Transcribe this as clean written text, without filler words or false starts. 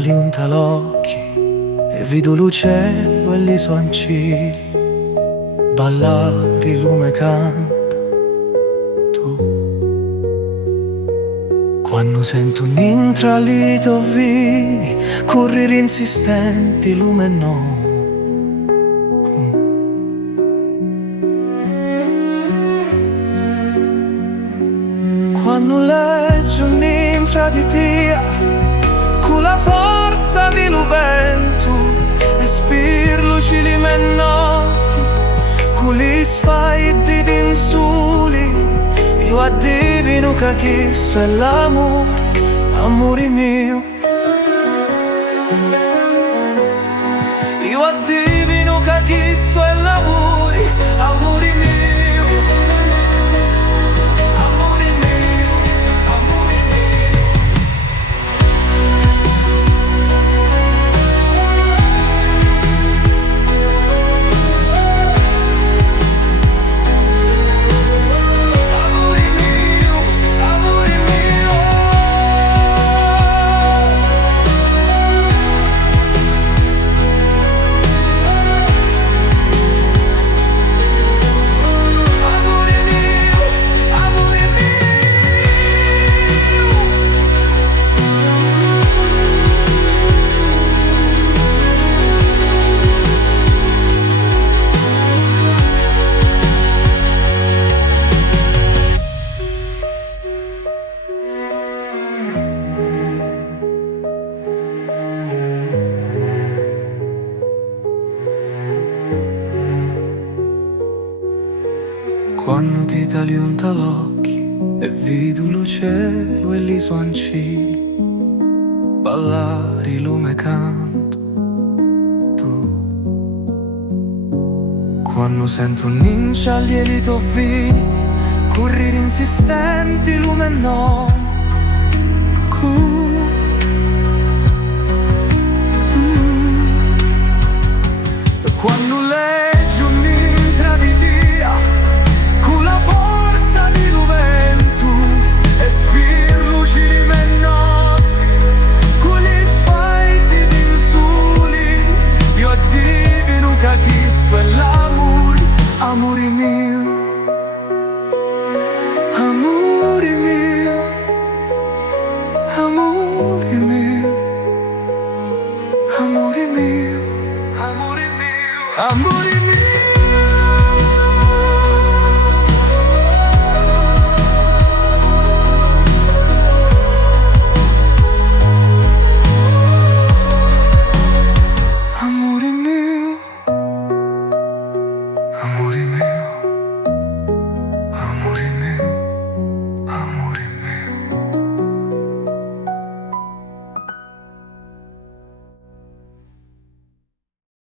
talìu l'occhi e vedo il cielo e li suoi àncili, ballari lume cantu. Quando sento nnintra vini, cùrriri insistenti lume nomu. Quando leggiu nnintra di Dio, con la forza di ventu e spirluci li notti, con gli sfaiddi di suli, io addivinu che Questo è l'amore, amore mio. Io addivinu che Questo è l'amore, amore mio. Quando ti talìu l'occhi e vedo il cielo e li suoi àncili, ballari lume cantu. Quando sento nnintra e li vini, cùrriri insistenti lume nomu. Quando leggiu nnintra di Dio, con la forza di ventu e spirluci li notti, con gli sfaiddi di suli, io addivinu che Questo è l'amore, amore mio. Amore mio, amore mio, amore mio, amore mio, amore